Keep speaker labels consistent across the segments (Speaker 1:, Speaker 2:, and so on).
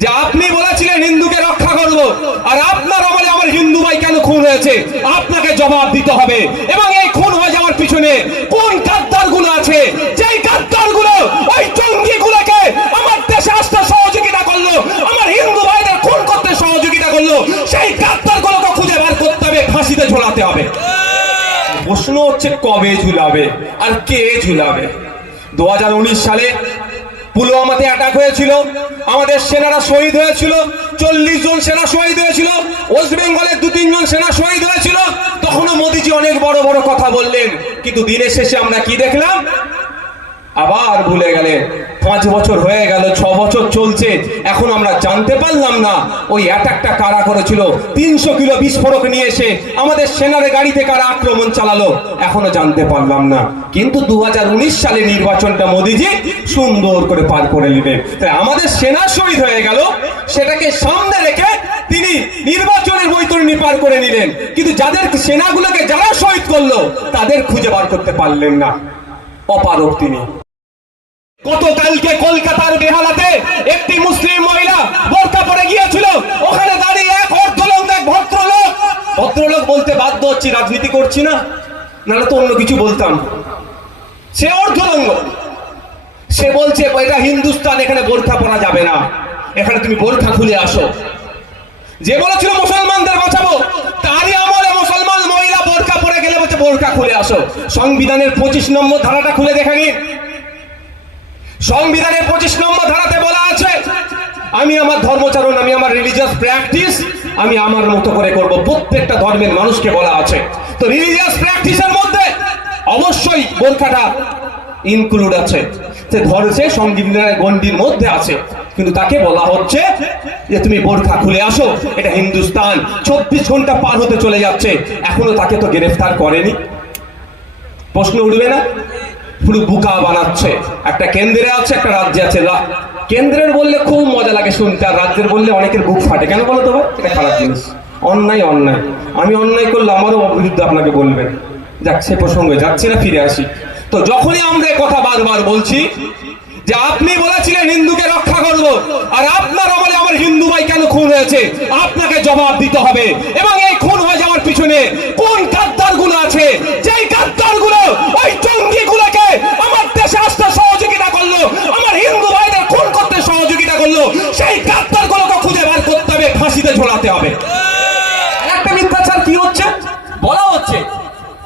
Speaker 1: যে আপনি বলেছিলেন হিন্দুকে রক্ষা করব, আর আপনার আমলে আমার হিন্দু ভাই কেন খুন হয়েছে? আপনাকে জবাব দিতে হবে। এবং এই খুন হয়ে যাওয়ার পিছনে কোন কাদ্দারগুলো আছে? যেই কাদ্দারগুলো ওই জঙ্গি গুলোকে আমার দেশে আসতে সহযোগিতা করল, আমার হিন্দু ভাইদের খুন করতে সহযোগিতা করল, সেই কাদ্দার গুলোকে খুঁজে বার করতে হবে, ফাঁসিতে ঝোলাতে হবে। প্রশ্ন হচ্ছে, কবে ঝুলাবে আর কে ঝুলাবে? দু হাজার উনিশ সালে পুলওয়ামাতে অ্যাটাক হয়েছিল। আমাদের সেনারা শহীদ হয়েছিল। চল্লিশ জন সেনা শহীদ হয়েছিল। ওয়েস্ট বেঙ্গলের দু তিনজন সেনা শহীদ হয়েছিল। তখনও মোদিজি অনেক বড় বড় কথা বললেন। কিন্তু দিনের শেষে আমরা কি দেখলাম? আবার ভুলে গেলেন পাঁচ বছর হয়ে গেল, ছ বছর চলছে, এখন আমরা জানতে পারলাম না, ওই অ্যাটাকটা কারা করেছিল? তিনশো কিলো বিস্ফোরক নিয়ে এসে আমাদের সেনার গাড়িতে কারা আক্রমণ চালালো? এখনও জানতে পারলাম না। কিন্তু দুহাজার উনিশ সালে নির্বাচনটা মোদিজি সুন্দর করে পার করে নিলেন। তাই আমাদের সেনা শহীদ হয়ে গেল, সেটাকে সামনে রেখে তিনি নির্বাচনের বৈতরণী পার করে নিলেন। কিন্তু যাদের সেনাগুলোকে যারা শহীদ করল, তাদের খুঁজে বার করতে পারলেন না। অপারক তিনি। গতকালকে কলকাতার বেহালাতে একটি মুসলিম মহিলা বোরকা পরে গিয়েছিল। ওখানে দাঁড়িয়ে এক অর্ধলোক, এক ভদ্রলোক। ভদ্রলোক বলতে বাধ্য হচ্ছি, রাজনীতি করছি না। নাহলে তো অন্য কিছু বলতাম। সে অর্ধলঙ্গ। সে বলছে, এটা হিন্দুস্তান, এখানে বোরখা পরা যাবে না। এখানে তুমি বোরখা খুলে আসো। যে বলেছিল, মুসলমানদের বাঁচাবো। তারই আমলে মুসলমান মহিলা বোরখা পরে গেলে বলছে বোরকা খুলে আসো। সংবিধানের পঁচিশ নম্বর ধারাটা খুলে দেখে নিন সংবিধানের পঁচিশ নম্বর ধারাতে বলা আছে, আমি আমার ধর্মচারণ, আমি আমার রিলিজিয়াস প্র্যাকটিস আমি আমার মতো করে করব। প্রত্যেকটা ধর্মের মানুষকে বলা আছে। তো রিলিজিয়াস প্র্যাকটিসের মধ্যে অবশ্যই বোরখাটা ইনক্লুড আছে। সে ধরেছে সংবিধানের গণ্ডির মধ্যে আছে। কিন্তু তাকে বলা হচ্ছে যে, তুমি বোরখা খুলে আসো, এটা হিন্দুস্তান, চব্বিশ ঘণ্টা পার হতে চলে যাচ্ছে। এখনও তাকে তো গ্রেফতার করেনি। প্রশ্ন উঠবে না? পুরো বুকা বানাচ্ছে। একটা কেন্দ্রে আছে, একটা রাজ্যে আছে। কেন্দ্রের বললে খুব মজা লাগে শুনতে, আর রাজ্যের বললে অনেকের বুক ফাটে। কেন বলো তো? এটা খারাপ জিনিস। অন্যায় অন্যায়। আমি অন্যায় করলে আমারও বিরুদ্ধে আপনাকে বলবেন যাক, সে প্রসঙ্গে যাচ্ছি না, ফিরে আসি। তো যখনই আমরা কথা বারবার বলছি যে আপনি বলেছিলেন হিন্দুকে রক্ষা করব, আর আপনার আমলে আমার হিন্দু ভাই কেন খুন হয়েছে? আপনাকে জবাব দিতে হবে। এবং এই খুন হয়ে যাওয়ার পিছনে কোন কাদ্দার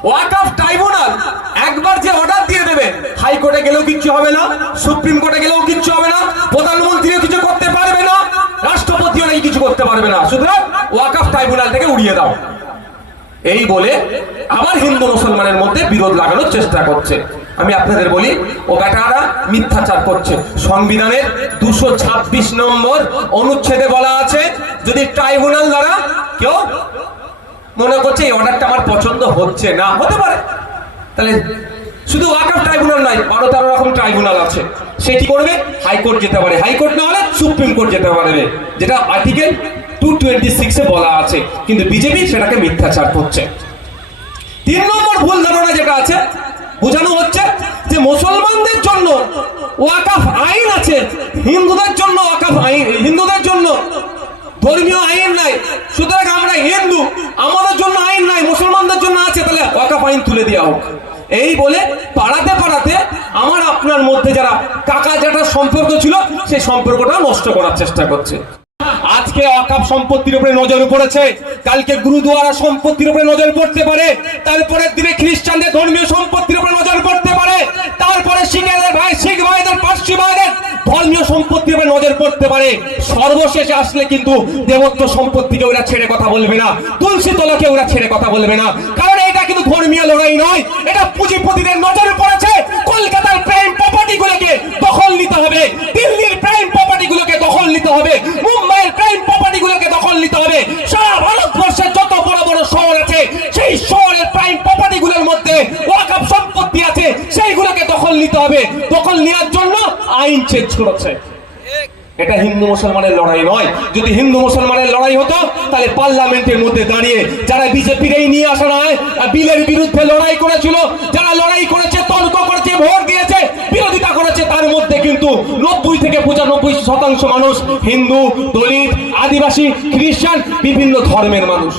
Speaker 1: ওয়াকফ ট্রাইব্যুনাল একবার যে অর্ডার দিয়ে দেবে হাইকোর্টে গেলেও কিচ্ছু হবে না সুপ্রিম কোর্টে গেলেও কিচ্ছু হবে না, প্রধানমন্ত্রীও কিছু করতে পারবে না, রাষ্ট্রপতিও নাকি কিছু করতে পারবে না। সুতরাং ওয়াকফ ট্রাইব্যুনাল থেকে উড়িয়ে দাও। এই বলে আবার হিন্দু মুসলমানের মধ্যে বিরোধ লাগানোর চেষ্টা করছে। আমি আপনাদের বলি, ও বেটারা মিথ্যাচার করছে। সংবিধানের দুশো নম্বর অনুচ্ছেদে বলা আছে, যদি ট্রাইব্যুনাল দ্বারা কেউ মনে করছে এই অর্ডারটা আমার পছন্দ হচ্ছে না, হতে পারে। তাহলে শুধু ওয়াকফ ট্রাইব্যুনাল নয়, বারো তেরো রকম ট্রাইব্যুনাল আছে। সে কি করবে? হাইকোর্ট যেতে পারে। হাইকোর্ট না হলে সুপ্রিম কোর্ট যেতে পারবে। যেটা আর্টিকেল টু টোয়েন্টি সিক্সে বলা আছে। কিন্তু বিজেপি সেটাকে মিথ্যাচার করছে। তিন নম্বর ভুল ধারণা যেটা আছে, বোঝানো হচ্ছে যে মুসলমানদের জন্য ওয়াকাফ আইন আছে। হিন্দুদের জন্য ওয়াকাফ আইন হিন্দুদের জন্য ধর্মীয় আইন নাই সুতরাং আমরা হিন্দু আমাদের জন্য আইন নাই মুসলমানদের জন্য আছে তাহলে ওয়াকাফ আইন তুলে দেওয়া হোক। এই বলে পাড়াতে পাড়াতে আমার আপনার মধ্যে যারা কাকা জ্যাঠার সম্পর্ক ছিল, সেই সম্পর্কটা নষ্ট করার চেষ্টা করছে। আজকে অকাপ সম্পত্তির উপরে নজর পড়েছে। কালকে গুরুদুয়ারা সম্পত্তির উপরে নজর পড়তে পারে। তারপরের দিনে খ্রিস্টানদের ধর্মীয় সম্পত্তির উপরে নজর পড়তে পারে তারপরে শিখেদের ভাই শিখ ভাইদের পার্সি ভাইদের ধর্মীয় সম্পত্তির উপরে নজর পড়তে পারে। সর্বশেষে আসলে কিন্তু দেবত্ব সম্পত্তিকে ওরা ছেড়ে কথা বলবে না। তুলসী তলাকে ওরা ছেড়ে কথা বলবে না। কারণ এটা কিন্তু ধর্মীয় লড়াই নয়। এটা পুঁজিপতিদের নজরে পড়েছে। কলকাতার প্রাইম প্রপার্টি গুলোকে দখল নিতে হবে। দিল্লির প্রাইম প্রপার্টি গুলোকে দখল নিতে হবে। মুম্বাইয়ের প্রাইম প্রপার্টি গুলোকে দখল নিতে হবে। সারা ভারতবর্ষের যত বড় বড় শহর আছে, সেই শহরের প্রাইম প্রপার্টি গুলোর মধ্যে ওয়াকফ সম্পত্তি আছে। সেইগুলোকে দখল নিতে হবে। দখল নেওয়ার জন্য আইন চেঞ্জ করেছে। এটা হিন্দু মুসলমানের লড়াই নয়। যদি হিন্দু মুসলমানের লড়াই হতো, তাহলে পার্লামেন্টের মধ্যে দাঁড়িয়ে যারা বিজেপির এই নিয়ে আসা নয় বিলের বিরুদ্ধে লড়াই করেছিল, যারা লড়াই করেছে, তর্ক করেছে, ভোট দিয়েছে, বিরোধিতা করেছে, তার মধ্যে কিন্তু নব্বই থেকে পঁচানব্বই শতাংশ মানুষ হিন্দু, দলিত, আদিবাসী, খ্রিস্টান, বিভিন্ন ধর্মের মানুষ।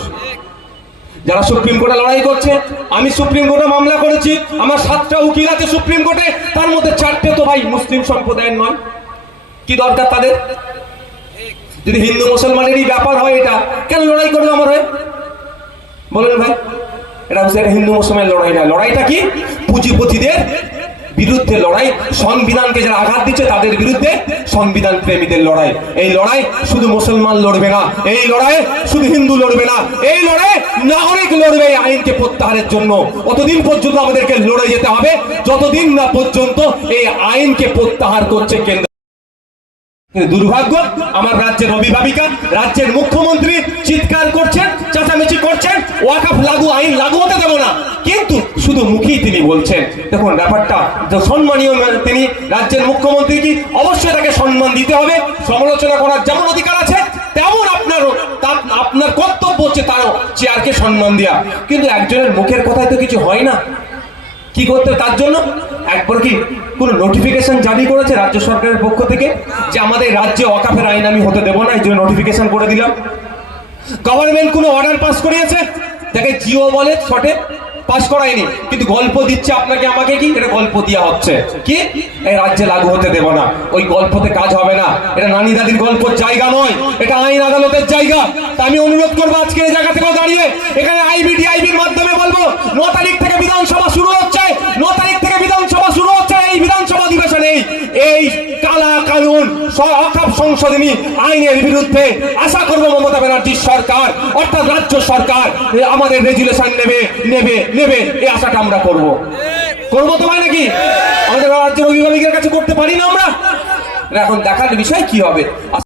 Speaker 1: যারা সুপ্রিম কোর্টে লড়াই করছে, আমি সুপ্রিম কোর্টে মামলা করেছি, আমার সাতটা উকিল আছে সুপ্রিম কোর্টে, তার মধ্যে চারটে তো ভাই মুসলিম সম্প্রদায়ের নয়। কি দরকার তাদের? যদি হিন্দু মুসলমানেরই ব্যাপার হয় এটা, কেন লড়াই করবে আমার হয়ে? বলেন ভাই, এটা হচ্ছে হিন্দু মুসলমানের লড়াই না। লড়াইটা কি? পুঁজিপতিদের বিরুদ্ধে লড়াই, সংবিধানকে যারা আঘাত দিচ্ছে তাদের বিরুদ্ধে সংবিধান প্রেমীদের লড়াই। এই লড়াই শুধু মুসলমান লড়বে না, এই লড়াই শুধু হিন্দু লড়বে না, এই লড়াই নাগরিক লড়বে এই আইনকে প্রত্যাহারের জন্য। অতদিন পর্যন্ত আমাদেরকে লড়ে যেতে হবে, যতদিন না পর্যন্ত এই আইনকে প্রত্যাহার করছে কেন্দ্র। দুর্ভাগ্য, আমার রাজ্যের অভিভাবিকা, রাজ্যের মুখ্যমন্ত্রী চিৎকার করছেন, চেঁচামেচি করছেন, ওয়াকাফ লাগু, আইন লাগু হতে দেবো না। কিন্তু শুধু মুখেই তিনি বলছেন। দেখুন, ব্যাপারটা সম্মানীয় তিনি রাজ্যের মুখ্যমন্ত্রী কি অবশ্যই তাকে সম্মান দিতে হবে। সমালোচনা করার যেমন অধিকার আছে, তেমন আপনারও আপনার কর্তব্য হচ্ছে তারও চেয়ারকে সম্মান দেওয়া কিন্তু একজনের মুখের কথায় তো কিছু হয় না। কি করতে তার জন্য? একবার কি কোন নোটিফিকেশন জারি করেছে রাজ্য সরকারের পক্ষ থেকে যে আমাদের রাজ্যে অকাফের আইন আমি হতে দেবো না, এই জন্য নোটিফিকেশন করে দিলাম। গভর্নমেন্ট কোনো অর্ডার পাস করিয়েছে? দেখে জিও বলে শটে পাস করাইনি কিন্তু গল্প দিচ্ছে আপনাকে, আমাকে কি? এটা গল্প দেওয়া হচ্ছে। কি? এই রাজ্যে লাগু হতে দেব না। ওই গল্পতে কাজ হবে না। এটা নানি দাদির গল্পর জায়গা নয়। এটা আইন আদালতের জায়গা। তা আমি অনুরোধ করব আজকে এই জায়গা থেকেও দাঁড়িয়ে। এখানে আইবিডি আইবির মাধ্যমে বলব, ন তারিখ থেকে বিধানসভা শুরু হচ্ছে ন তারিখ থেকে বিধানসভা শুরু হচ্ছে এই বিধানসভা অধিবেশনে এই কালা কানুন স- অকাপ সংশোধনী আইনের বিরুদ্ধে আশা করব মমতা ব্যানার্জির সরকার, অর্থাৎ রাজ্য সরকার আমাদের রেজুলেশন নেবে নেবে নেবে এই আশাটা আমরা করব। করব তো নাকি আমাদের রাজ্যের অভিভাবকের কাছে করতে পারি না আমরা? এখন দেখার বিষয় কি হবে?